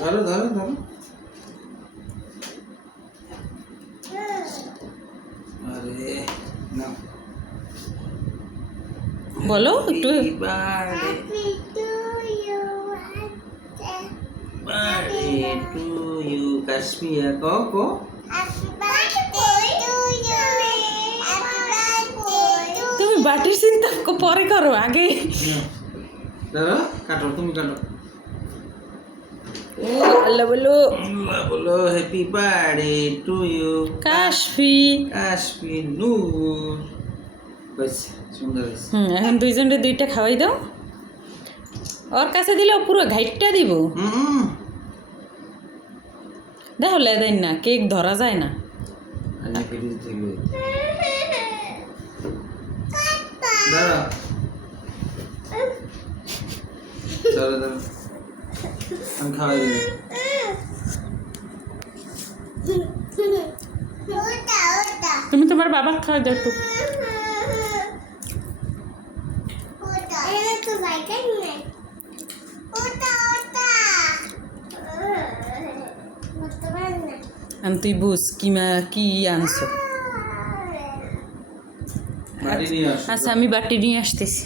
ধরো ধরো ধরো। আরে না বলো একটু। বার্থডে টু ইউ কাশ্মীর কো তুমি বাটির চিন্তা পরে করো, আগে দাদা কাটো, তুমি কাটো। আল্লাহ বলো আল্লাহ বলো happy birthday to you Kashfi. Kashmir Noor. বেশ সুন্দর হয়েছে। এখন দুইজনকে দুইটা খাওয়াই দাও। ওর কাছে দিলে ও পুরো ঘাইটটা দিব। দেখো লেদেন না, কেক ধরা যায় না। আজকে ফ্রিজ থেকে দাদা চলো দাদা আমি খাওয়াই দিই। তুমি তোমার বাবা খাওয়াই দাও একটু। তুই বুঝ কি আনছো। বাড়ি নিয়ে আসো। আচ্ছা আমি বাটি নিয়ে আসতেছি।